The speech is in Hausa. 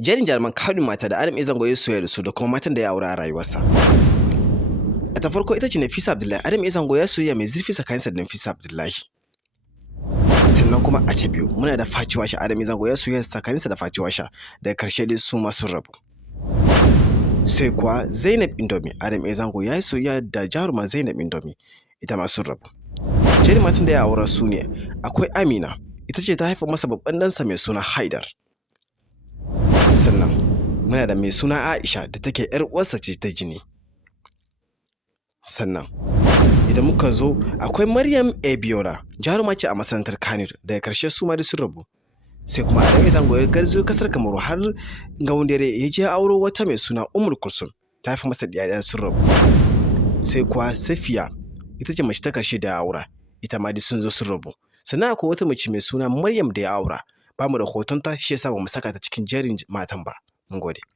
jerin jaruman Kano mata da Adam A Zango ya soyayya da su da kuma matan da ya aura a rayuwarsa. A ta farko ita ce Nafisa Abdullahi. Adam A Zango ya soyayya mai zurfi tsakaninsa da Nafisa Abdullahi. Sannan kuma a ta biyu muna da Fati Washa. Adam A Zango ya soyayya tsakaninsa da Fati Washa, daga ƙarshe dai su ma sun rabu. Sai kuwa Zainab Indomie. Adam A Zango ya yi soyayya da jaruma Zainab Indomie, ita ma sun rabu. Jerin matan da ya aura su ne akwai Amina, ita ce ta haifa masa babban ɗansa mai suna Haidar. Sannan muna da mai suna Aisha da take ‘yar uwarsa ce ta jini. Sannan idan muka zo akwai Maryam Ebiola, jaruma ce a masana'antar Kannywood, daga ƙarshe su ma dai sun rabu. Sai kuma Adam A Zango ya garzo kasar Kamaru har Gaundare ya je auro wata mai suna Ummul Kulsum, ta haifa masa ɗiya sun rabu. Sai kuwa Safiya, ita ce mace ta ƙarshe da ya aura, ita ma dai sun zo sun rabu. Sannan akwai wata mace mai suna Maryam da ya aura, ba mu da hotonta shi yasa ba mu saka ta cikin jerin matan ba. Mun gode.